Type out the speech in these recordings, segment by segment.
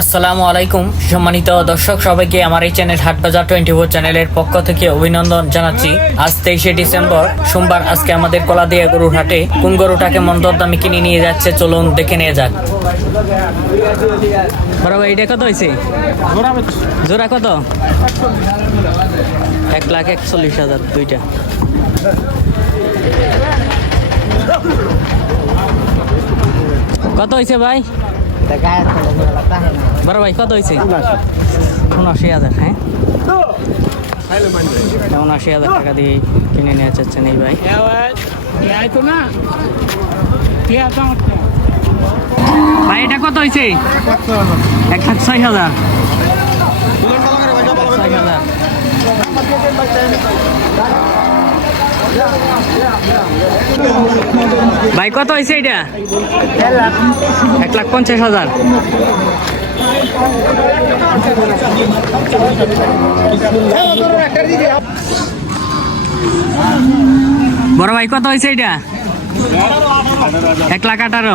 আসসালামু আলাইকুম। সম্মানিত দর্শক সবাইকে আমার এই চ্যানেল হাটবাজার টোয়েন্টি ফোর চ্যানেলের পক্ষ থেকে অভিনন্দন জানাচ্ছি। আজ তেইশে ডিসেম্বর সোমবার আজকে আমাদের কলাদিয়া গরুর হাটে কোন গরুটাকে মন্দর দামে কিনে নিয়ে যাচ্ছে চলুন দেখে নিয়ে যাক। বড় ভাই এটা কত হয়েছে? জোড়া কত? এক লাখ একচল্লিশ হাজার দুইটা। কত হয়েছে ভাই? বড় ভাই, কত হয়েছে উনআশি হাজার হ্যাঁ? উনআশি হাজার টাকা দিয়ে কিনে নিয়ে যাচ্ছেন এই ভাই। ভাই, এটা কত হয়েছে এক লাখ ছয় হাজার। ভাই, কত হয়েছে এটা? এক লাখ পঞ্চাশ হাজার। বড় ভাই কত হয়েছে এটা? এক লাখ আঠারো।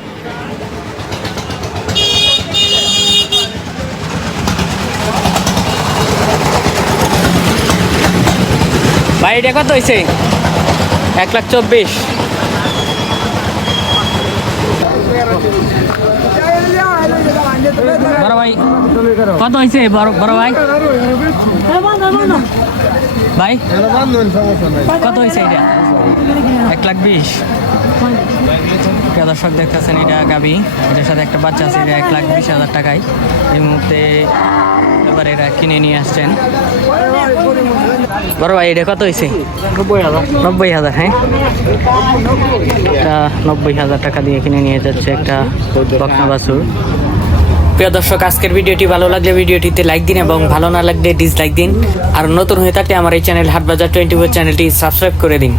ভাই, এটা কত হয়েছে এক লাখ চব্বিশ। ভাই, কত হয়েছে বড় ভাই? ভাই, কত হয়েছে এটা? এক লাখ বিশ। দর্শক, দেখতেছেন এটা গাবি। এটার সাথে একটা বাচ্চা আছে, এটা এক লাখ বিশ হাজার টাকায়। এই মুহূর্তে এবার এরা কিনে নিয়ে আসছেন। বড় ভাই, এটা কত হয়েছে নব্বই হাজার হ্যাঁ? নব্বই হাজার টাকা দিয়ে কিনে নিয়ে যাচ্ছে একটা বকনা বাছুর। প্রিয় দর্শক, আজকের ভিডিওটি ভালো লাগলে ভিডিওটিতে লাইক দিন এবং ভালো না লাগলে ডিসলাইক দিন। আর নতুন হয়ে থাকলে আমার এই চ্যানেল হাটবাজার টোয়েন্টি ফোর চ্যানেলটি সাবস্ক্রাইব করে দিন।